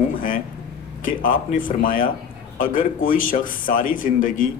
مرحوم ہیں کہ آپ نے فرمایا اگر کوئی شخص ساری زندگی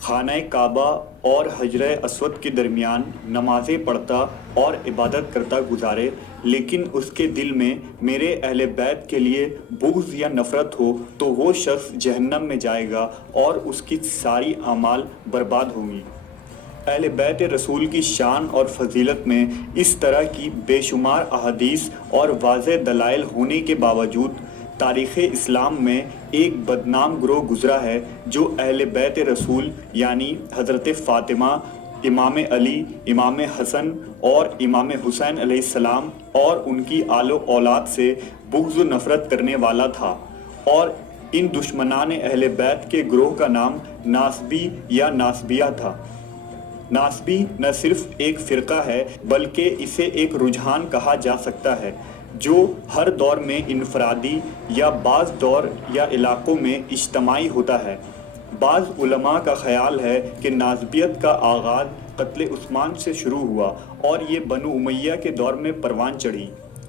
خانہ کعبہ اور حجرہ اسود کے درمیان نمازیں پڑھتا اور عبادت کرتا گزارے لیکن اس کے دل میں میرے اہل بیت کے لیے بغض یا نفرت ہو تو وہ شخص جہنم میں جائے گا اور اس کی ساری اعمال برباد ہوں گی۔ اہل بیت رسول کی شان اور فضیلت میں اس طرح کی بے شمار احادیث اور واضح دلائل ہونے کے باوجود تاریخ اسلام میں ایک بدنام گروہ گزرا ہے جو اہل بیت رسول یعنی حضرت فاطمہ، امام علی، امام حسن اور امام حسین علیہ السلام اور ان کی آل و اولاد سے بغض و نفرت کرنے والا تھا، اور ان دشمنان اہل بیت کے گروہ کا نام ناصبی یا ناصبیہ تھا۔ ناصبی نہ صرف ایک فرقہ ہے بلکہ اسے ایک رجحان کہا جا سکتا ہے جو ہر دور میں انفرادی یا بعض دور یا علاقوں میں اجتماعی ہوتا ہے۔ بعض علماء کا خیال ہے کہ ناصبیت کا آغاز قتل عثمان سے شروع ہوا اور یہ بنو امیہ کے دور میں پروان چڑھی۔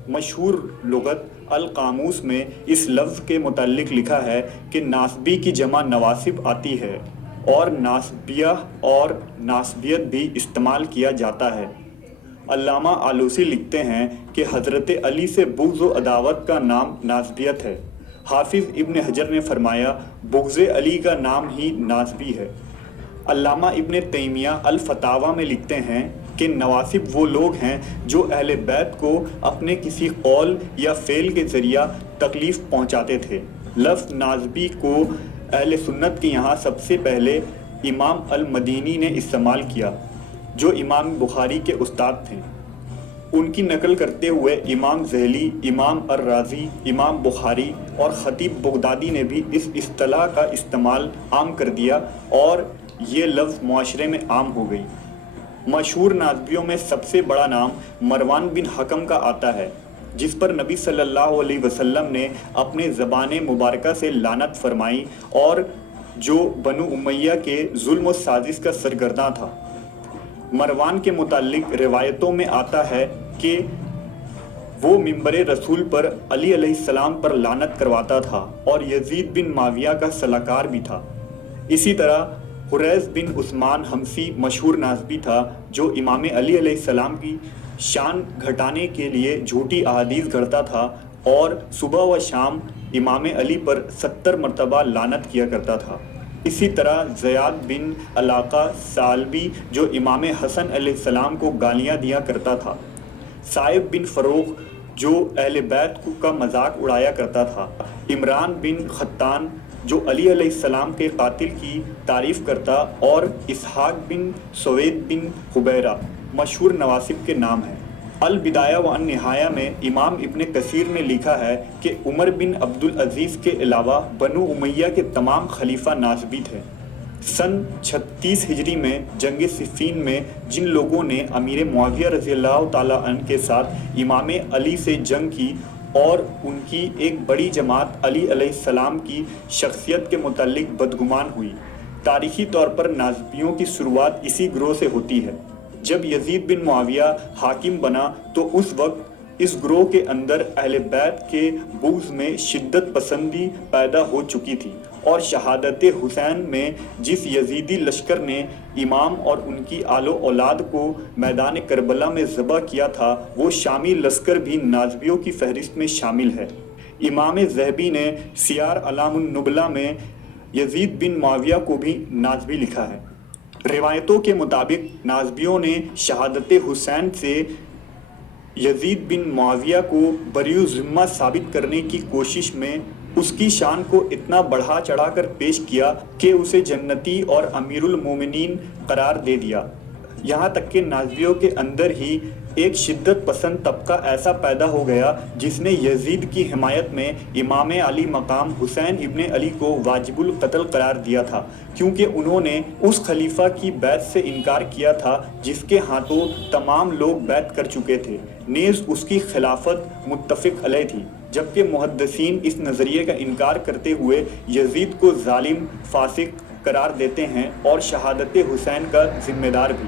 مشہور لغت القاموس میں اس لفظ کے متعلق لکھا ہے کہ ناصبی کی جمع نواصب آتی ہے اور ناصبیہ اور ناصبیت بھی استعمال کیا جاتا ہے۔ علامہ آلوسی لکھتے ہیں کہ حضرت علی سے بغض و عداوت کا نام ناصبیت ہے۔ حافظ ابن حجر نے فرمایا بغض علی کا نام ہی ناصبی ہے۔ علامہ ابن تیمیہ الفتاویٰ میں لکھتے ہیں کہ نواصب وہ لوگ ہیں جو اہل بیت کو اپنے کسی قول یا فعل کے ذریعہ تکلیف پہنچاتے تھے۔ لفظ ناصبی کو اہل سنت کے یہاں سب سے پہلے امام المدینی نے استعمال کیا جو امام بخاری کے استاد تھے۔ ان کی نقل کرتے ہوئے امام ذہلی، امام الرازی، امام بخاری اور خطیب بغدادی نے بھی اس اصطلاح کا استعمال عام کر دیا اور یہ لفظ معاشرے میں عام ہو گئی۔ مشہور ناصبیوں میں سب سے بڑا نام مروان بن حکم کا آتا ہے جس پر نبی صلی اللہ علیہ وسلم نے اپنے زبان مبارکہ سے لعنت فرمائی اور جو بنو امیہ کے ظلم و سازش کا سرگرداں تھا۔ مروان کے متعلق روایتوں میں آتا ہے کہ وہ منبر رسول پر علی علیہ السلام پر لعنت کرواتا تھا اور یزید بن معاویہ کا سلاکار بھی تھا۔ اسی طرح حریث بن عثمان حمصی مشہور ناصبی تھا جو امام علی علیہ السلام کی شان گھٹانے کے لیے جھوٹی احادیث گھڑتا تھا اور صبح و شام امام علی پر 70 مرتبہ لعنت کیا کرتا تھا۔ اسی طرح زیاد بن علاقہ ثعلبی جو امام حسن علیہ السلام کو گالیاں دیا کرتا تھا۔ صائب بن فروخ جو اہل بیت کا مذاق اڑایا کرتا تھا۔ عمران بن خطان جو علی علیہ السلام کے قاتل کی تعریف کرتا اور اسحاق بن سوید بن حبیرہ مشہور نواصب کے نام ہیں۔ البدایہ و النہایہ میں امام ابن کثیر نے لکھا ہے کہ عمر بن عبدالعزیز کے علاوہ بنو امیہ کے تمام خلیفہ ناصبی تھے۔ سن 36 ہجری میں جنگ صفین میں جن لوگوں نے امیر معاویہ رضی اللہ تعالیٰ عنہ کے ساتھ امام علی سے جنگ کی اور ان کی ایک بڑی جماعت علی علیہ السلام کی شخصیت کے متعلق بدگمان ہوئی۔ تاریخی طور پر ناصبیوں کی شروعات اسی گروہ سے ہوتی ہے۔ جب یزید بن معاویہ حاکم بنا تو اس وقت اس گروہ کے اندر اہل بیت کے بغض میں شدت پسندی پیدا ہو چکی تھی اور شہادت حسین میں جس یزیدی لشکر نے امام اور ان کی آل و اولاد کو میدان کربلا میں ذبح کیا تھا وہ شامی لشکر بھی ناصبیوں کی فہرست میں شامل ہے۔ امام ذہبی نے سیار اعلام النبلہ میں یزید بن معاویہ کو بھی ناصبی لکھا ہے۔ روایتوں کے مطابق ناصبیوں نے شہادت حسین سے یزید بن معاویہ کو بری ذمہ ثابت کرنے کی کوشش میں اس کی شان کو اتنا بڑھا چڑھا کر پیش کیا کہ اسے جنتی اور امیر المومنین قرار دے دیا۔ یہاں تک کہ ناصبیوں کے اندر ہی ایک شدت پسند طبقہ ایسا پیدا ہو گیا جس نے یزید کی حمایت میں امام علی مقام حسین ابن علی کو واجب القتل قرار دیا تھا کیونکہ انہوں نے اس خلیفہ کی بیعت سے انکار کیا تھا جس کے ہاتھوں تمام لوگ بیعت کر چکے تھے، نیز اس کی خلافت متفق علیہ تھی، جبکہ محدثین اس نظریے کا انکار کرتے ہوئے یزید کو ظالم فاسق قرار دیتے ہیں اور شہادت حسین کا ذمہ دار بھی۔